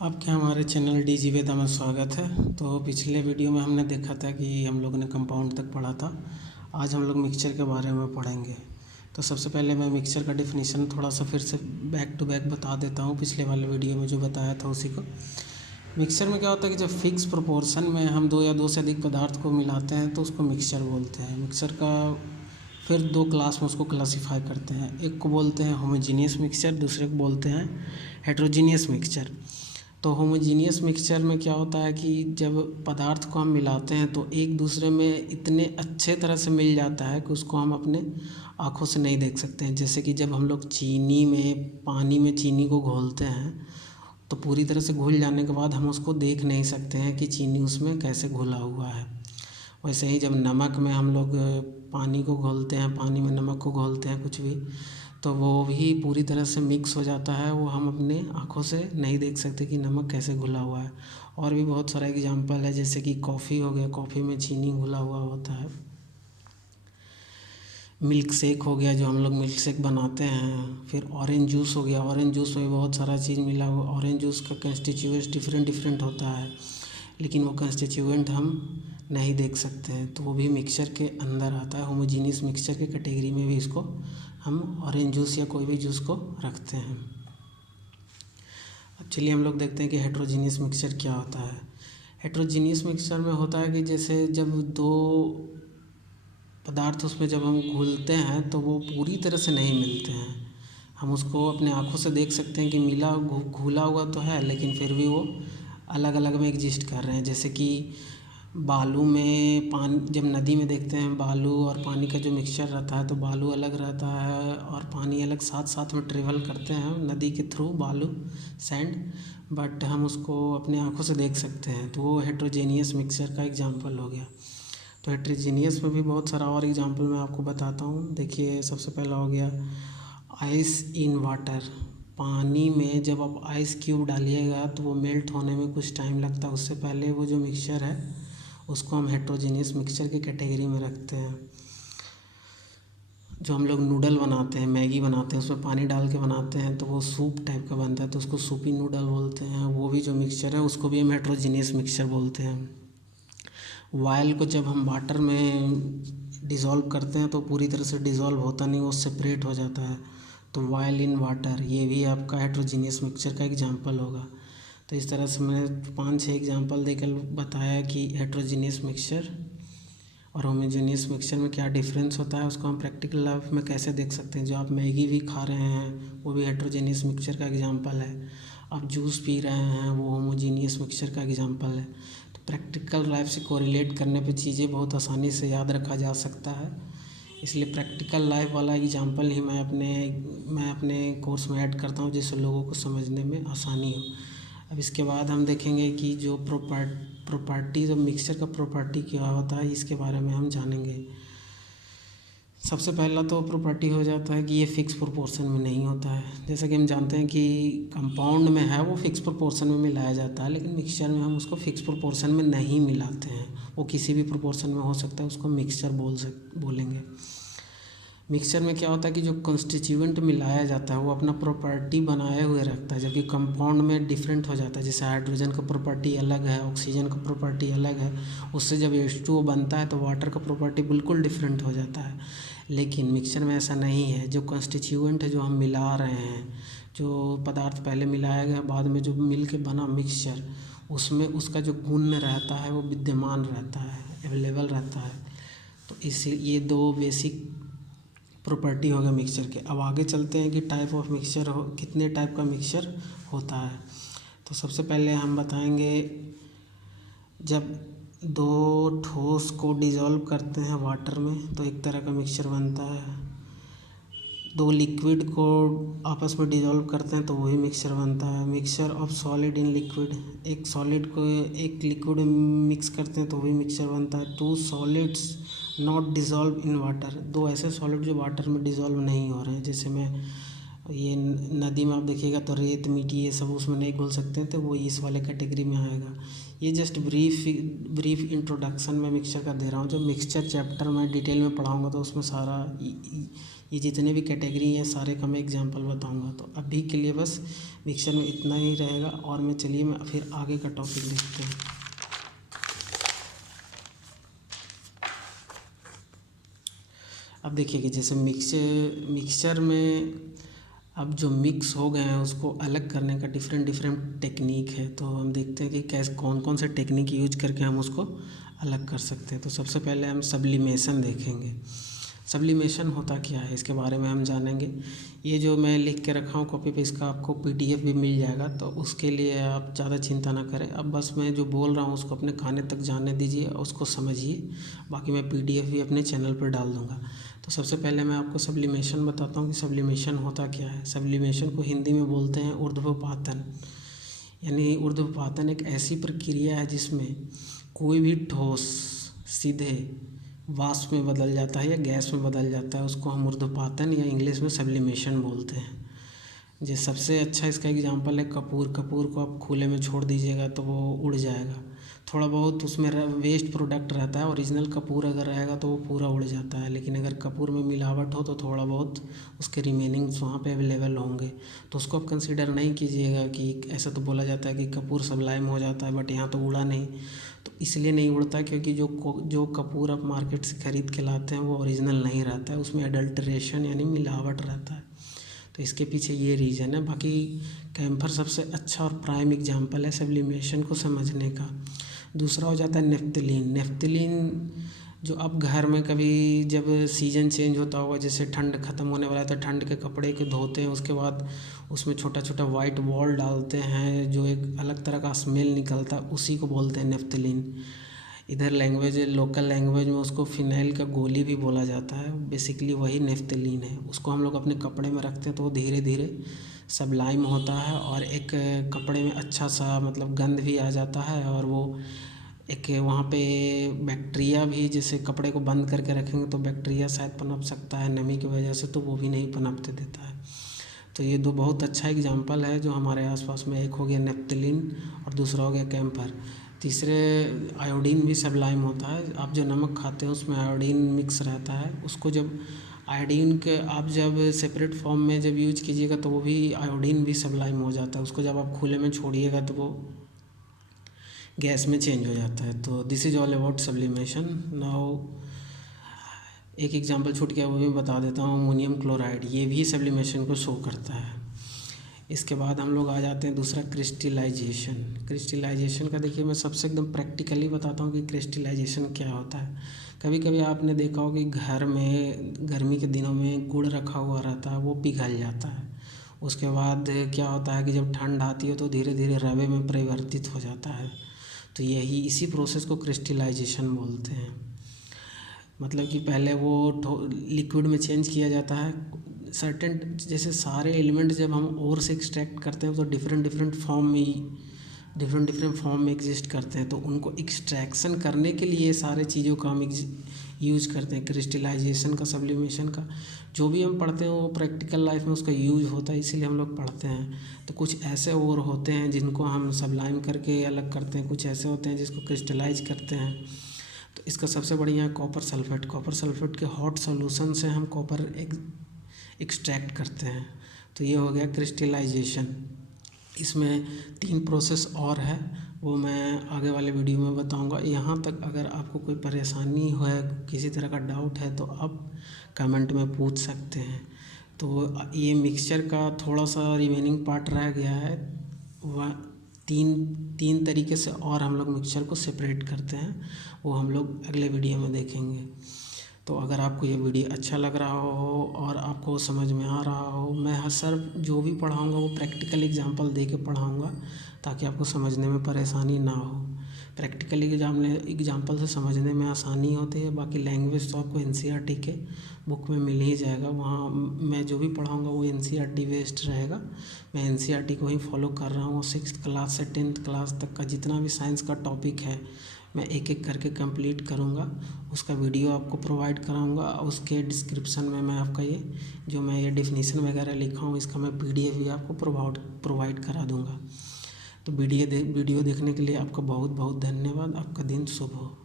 आपके हमारे channel DG वेदा में स्वागत है। तो पिछले वीडियो में हमने देखा था कि हम लोगों ने कंपाउंड तक पढ़ा था। आज हम लोग मिक्सचर के बारे में पढ़ेंगे। तो सबसे पहले मैं मिक्सचर का डेफिनेशन थोड़ा सा फिर से बैक टू बैक बता देता हूँ, पिछले वाले वीडियो में जो बताया था उसी को। मिक्सचर में क्या होता है कि जब फिक्स प्रोपोर्शन में हम दो या दो से अधिक पदार्थ को मिलाते हैं तो उसको मिक्सचर बोलते हैं। मिक्सचर का फिर दो क्लास में उसको क्लासीफाई करते हैं। एक को बोलते हैं होमोजीनियस मिक्सचर, दूसरे को बोलते हैं हेट्रोजीनियस मिक्सचर। तो होमोजीनियस मिक्सचर में क्या होता है कि जब पदार्थ को हम मिलाते हैं तो एक दूसरे में इतने अच्छे तरह से मिल जाता है कि उसको हम अपने आँखों से नहीं देख सकते हैं। जैसे कि जब हम लोग पानी में चीनी को घोलते हैं तो पूरी तरह से घुल जाने के बाद हम उसको देख नहीं सकते हैं कि चीनी उसमें कैसे घुला हुआ है। वैसे ही जब नमक में हम लोग पानी को घोलते हैं, पानी में नमक को घोलते हैं कुछ भी, तो वो भी पूरी तरह से मिक्स हो जाता है, वो हम अपने आँखों से नहीं देख सकते कि नमक कैसे घुला हुआ है। और भी बहुत सारा एग्जांपल है, जैसे कि कॉफ़ी हो गया, कॉफ़ी में चीनी घुला हुआ होता है। मिल्क शेक हो गया, जो हम लोग मिल्क शेक बनाते हैं। फिर ऑरेंज जूस हो गया, ऑरेंज जूस में भी बहुत सारा चीज़ मिला हुआ। ऑरेंज जूस का कंस्टिट्यूएंट्स डिफरेंट डिफरेंट होता है, लेकिन वो कंस्टिट्यूएंट हम नहीं देख सकते हैं, तो वो भी मिक्सचर के अंदर आता है। होमोजीनियस मिक्सचर के कैटेगरी में भी इसको हम ऑरेंज जूस या कोई भी जूस को रखते हैं। अब चलिए हम लोग देखते हैं कि हेट्रोजीनियस मिक्सचर क्या होता है। हेट्रोजीनियस मिक्सचर में होता है कि जैसे जब दो पदार्थ उसमें जब हम घुलते हैं तो वो पूरी तरह से नहीं मिलते हैं। हम उसको अपने आँखों से देख सकते हैं कि घुला हुआ तो है, लेकिन फिर भी वो अलग अलग में एग्जिस्ट कर रहे हैं। जैसे कि बालू में पानी, जब नदी में देखते हैं बालू और पानी का जो मिक्सचर रहता है, तो बालू अलग रहता है और पानी अलग, साथ साथ में ट्रेवल करते हैं नदी के थ्रू, बालू सैंड, बट हम उसको अपने आँखों से देख सकते हैं। तो वो हेट्रोजेनियस मिक्सचर का एग्जांपल हो गया। तो हेट्रोजीनियस में भी बहुत सारा और एग्जांपल मैं आपको बताता हूँ। देखिए, सबसे पहला हो गया आइस इन वाटर। पानी में जब आप आइस क्यूब डालिएगा तो वो मेल्ट होने में कुछ टाइम लगता है, उससे पहले वो जो मिक्सचर है उसको हम हेट्रोजीनियस मिक्सचर की कैटेगरी में रखते हैं। जो हम लोग नूडल बनाते हैं, मैगी बनाते हैं, उसमें पानी डाल के बनाते हैं तो वो सूप टाइप का बनता है, तो उसको सूपी नूडल बोलते हैं। वो भी जो मिक्सचर है उसको भी हम हेट्रोजीनियस मिक्सचर बोलते हैं। वायल को जब हम वाटर में डिज़ोल्व करते हैं तो पूरी तरह से डिज़ोल्व होता नहीं, वो सेपरेट हो जाता है, तो वायल इन वाटर, ये भी आपका हेट्रोजीनियस मिक्सचर का एग्जांपल होगा। तो इस तरह से मैंने 5-6 एग्जांपल देकर बताया कि हेट्रोजीनियस मिक्सचर और होमोजेनियस मिक्सचर में क्या डिफरेंस होता है, उसको हम प्रैक्टिकल लाइफ में कैसे देख सकते हैं। जो आप मैगी भी खा रहे हैं वो भी हेट्रोजेनियस मिक्सचर का एग्जांपल है। आप जूस पी रहे हैं वो होमोजेनियस मिक्सचर का एग्जांपल है। तो प्रैक्टिकल लाइफ से कोरिलेट करने पे चीज़ें बहुत आसानी से याद रखा जा सकता है, इसलिए प्रैक्टिकल लाइफ वाला एग्जांपल ही मैं अपने कोर्स में ऐड करता हूँ, जिससे लोगों को समझने में आसानी हो। अब इसके बाद हम देखेंगे कि जो प्रॉपर्टीज़ ऑफ मिक्सचर का प्रॉपर्टी क्या होता है, इसके बारे में हम जानेंगे। सबसे पहला तो प्रॉपर्टी हो जाता है कि ये फ़िक्स प्रोपोर्शन में नहीं होता है। जैसा कि हम जानते हैं कि कंपाउंड में है वो फ़िक्स प्रोपोर्शन में मिलाया जाता है, लेकिन मिक्सचर में हम उसको फ़िक्स प्रोपोर्शन में नहीं मिलाते हैं। वो किसी भी प्रोपोर्शन में हो सकता है, उसको मिक्सचर बोलेंगे। मिक्सचर में क्या होता है कि जो कंस्टिट्यूएंट मिलाया जाता है वो अपना प्रॉपर्टी बनाए हुए रखता है, जबकि कंपाउंड में डिफरेंट हो जाता है। जैसे हाइड्रोजन का प्रॉपर्टी अलग है, ऑक्सीजन का प्रॉपर्टी अलग है, उससे जब H2O बनता है तो वाटर का प्रॉपर्टी बिल्कुल डिफरेंट हो जाता है। लेकिन मिक्सचर में ऐसा नहीं है। जो कंस्टिट्यूएंट है, जो हम मिला रहे हैं, जो पदार्थ पहले मिलाया गया बाद में जो मिल के बना मिक्सचर, उसमें उसका जो गुण रहता है वो विद्यमान रहता है, अवेलेबल रहता है। तो इसी ये दो बेसिक प्रॉपर्टी हो गया मिक्सचर के। अब आगे चलते हैं कि टाइप ऑफ मिक्सचर कितने टाइप का मिक्सचर होता है। तो सबसे पहले हम बताएंगे, जब दो ठोस को डिज़ोल्व करते हैं वाटर में तो एक तरह का मिक्सचर बनता है। दो लिक्विड को आपस में डिज़ोल्व करते हैं तो वही मिक्सचर बनता है। Mixture of solid in liquid, एक सॉलिड को एक लिक्विड में मिक्स करते हैं तो वही मिक्सचर बनता है। Two solids not dissolve in water, दो ऐसे सॉलिड जो वाटर में डिज़ोल्व नहीं हो रहे हैं। जैसे में ये नदी में आप देखिएगा तो रेत मिट्टी ये सब उसमें नहीं घुल सकते हैं, तो वो इस वाले कैटेगरी में आएगा। ये जस्ट ब्रीफ इंट्रोडक्शन में मिक्सचर का दे रहा हूँ। जब मिक्सचर चैप्टर में डिटेल में पढ़ाऊँगा तो उसमें सारा ये जितने भी कैटेगरी हैं सारे का मैं एग्जांपल बताऊंगा। तो अभी के लिए बस मिक्सचर में इतना ही रहेगा, और मैं फिर आगे का टॉपिक देखते हैं। अब देखिए कि जैसे मिक्सचर में अब जो मिक्स हो गए हैं उसको अलग करने का डिफरेंट डिफरेंट टेक्निक है। तो हम देखते हैं कि कैसे कौन कौन से टेक्निक यूज करके हम उसको अलग कर सकते हैं। तो सबसे पहले हम सब्लिमेशन देखेंगे। सब्लिमेशन होता क्या है इसके बारे में हम जानेंगे। ये जो मैं लिख के रखा हूँ कॉपी पे, इसका आपको PDF भी मिल जाएगा, तो उसके लिए आप ज़्यादा चिंता ना करें। अब बस मैं जो बोल रहा हूँ उसको अपने काने तक जाने दीजिए, उसको समझिए। बाकी मैं PDF भी अपने चैनल पर डाल दूँगा। तो सबसे पहले मैं आपको सब्लिमेशन बताता हूँ कि सब्लिमेशन होता क्या है। सब्लिमेशन को हिंदी में बोलते हैं ऊर्ध्वपातन। यानी ऊर्ध्वपातन एक ऐसी प्रक्रिया है जिसमें कोई भी ठोस सीधे वाष्प में बदल जाता है या गैस में बदल जाता है, उसको हम ऊर्ध्वपातन या इंग्लिश में सब्लिमेशन बोलते हैं। जो सबसे अच्छा इसका एग्जांपल है कपूर। कपूर को आप खुले में छोड़ दीजिएगा तो वो उड़ जाएगा। थोड़ा बहुत उसमें वेस्ट प्रोडक्ट रहता है। ओरिजिनल कपूर अगर रहेगा तो वो पूरा उड़ जाता है, लेकिन अगर कपूर में मिलावट हो तो थोड़ा बहुत उसके रिमेनिंग्स वहाँ पे अवेलेबल होंगे। तो उसको आप कंसीडर नहीं कीजिएगा कि ऐसा तो बोला जाता है कि कपूर सब्लाइम हो जाता है, बट यहाँ तो उड़ा नहीं। तो इसलिए नहीं उड़ता क्योंकि जो कपूर आप मार्केट से ख़रीद के लाते हैं वो ओरिजिनल नहीं रहता है, उसमें अडल्ट्रेशन यानी मिलावट रहता है। तो इसके पीछे ये रीज़न है। बाकी कैम्फर सबसे अच्छा और प्राइम एग्जांपल है सब्लिमेशन को समझने का। दूसरा हो जाता है नेफ्थलीन। नेफ्थलीन जो अब घर में कभी जब सीज़न चेंज होता होगा, जैसे ठंड ख़त्म होने वाला है तो ठंड के कपड़े को धोते हैं, उसके बाद उसमें छोटा छोटा वाइट बॉल डालते हैं जो एक अलग तरह का स्मेल निकलता है, उसी को बोलते हैं नेफ्थलीन। इधर लोकल लैंग्वेज में उसको फिनाइल का गोली भी बोला जाता है। बेसिकली वही नेफ्थलीन है। उसको हम लोग अपने कपड़े में रखते हैं तो वो धीरे धीरे सब्लाइम होता है और एक कपड़े में अच्छा सा मतलब गंध भी आ जाता है, और वो एक वहाँ पे बैक्टीरिया भी, जैसे कपड़े को बंद करके रखेंगे तो बैक्टीरिया शायद पनप सकता है नमी की वजह से, तो वो भी नहीं पनपते देता है। तो ये दो बहुत अच्छा एग्जांपल है जो हमारे आसपास में। एक हो गया नेफ्थलीन और दूसरा हो गया कैम्फर। तीसरे आयोडीन भी सब्लाइम होता है। आप जो नमक खाते हैं उसमें आयोडीन मिक्स रहता है। उसको जब आयोडीन के आप जब सेपरेट फॉर्म में जब यूज कीजिएगा तो वो भी आयोडीन भी सब्लाइम हो जाता है। उसको जब आप खुले में छोड़िएगा तो वो गैस में चेंज हो जाता है। तो this is all about sublimation. Now एक एग्जांपल छूट गया, वो भी बता देता हूँ। अमोनियम क्लोराइड, ये भी सब्लिमेशन को शो करता है। इसके बाद हम लोग आ जाते हैं दूसरा क्रिस्टलाइजेशन। क्रिस्टलाइजेशन का देखिए मैं सबसे एकदम प्रैक्टिकली बताता हूँ कि क्रिस्टलाइजेशन क्या होता है। कभी कभी आपने देखा हो कि घर में गर्मी के दिनों में गुड़ रखा हुआ रहता है, वो पिघल जाता है। उसके बाद क्या होता है कि जब ठंड आती है तो धीरे धीरे रवे में परिवर्तित हो जाता है। तो यही इसी प्रोसेस को क्रिस्टलाइजेशन बोलते हैं। मतलब कि पहले वो लिक्विड में चेंज किया जाता है। सर्टेन जैसे सारे एलिमेंट जब हम ओर से एक्सट्रैक्ट करते हैं तो डिफरेंट डिफरेंट फॉर्म में एग्जिस्ट करते हैं। तो उनको एक्सट्रैक्शन करने के लिए सारे चीज़ों का हम यूज करते हैं। क्रिस्टलाइजेशन का, सब्लिमेशन का जो भी हम पढ़ते हैं वो प्रैक्टिकल लाइफ में उसका यूज होता है, इसीलिए हम लोग पढ़ते हैं। तो कुछ ऐसे और होते हैं जिनको हम सब्लाइम करके अलग करते हैं, कुछ ऐसे होते हैं जिसको क्रिस्टलाइज करते हैं। तो इसका सबसे बढ़िया है कॉपर सल्फेट। कॉपर सल्फेट के हॉट सॉल्यूशन से हम कॉपर एक्सट्रैक्ट करते हैं। तो ये हो गया क्रिस्टलाइजेशन। इसमें 3 प्रोसेस और है, वो मैं आगे वाले वीडियो में बताऊंगा। यहाँ तक अगर आपको कोई परेशानी है, किसी तरह का डाउट है तो आप कमेंट में पूछ सकते हैं। तो ये मिक्सचर का थोड़ा सा रिमेनिंग पार्ट रह गया है। वह तीन तरीके से और हम लोग मिक्सचर को सेपरेट करते हैं, वो हम लोग अगले वीडियो में देखेंगे। तो अगर आपको ये वीडियो अच्छा लग रहा हो और आपको समझ में आ रहा हो, मैं हर सर जो भी पढ़ाऊँगा वो प्रैक्टिकल एग्जांपल दे के पढ़ाऊँगा ताकि आपको समझने में परेशानी ना हो। प्रैक्टिकली एग्जांपल से समझने में आसानी होती है। बाकी लैंग्वेज तो आपको NCERT के बुक में मिल ही जाएगा। वहाँ मैं जो भी पढ़ाऊँगा वो NCERT बेस्ड रहेगा। मैं NCERT को ही फॉलो कर रहा हूँ। 6th क्लास से 10th क्लास तक का जितना भी साइंस का टॉपिक है मैं एक एक करके कंप्लीट करूँगा। उसका वीडियो आपको प्रोवाइड कराऊँगा। उसके डिस्क्रिप्शन में मैं आपका मैं डेफिनेशन वगैरह लिखा हूँ इसका मैं PDF भी आपको प्रोवाइड करा दूँगा। तो वीडियो देखने के लिए आपका बहुत बहुत धन्यवाद। आपका दिन शुभ हो।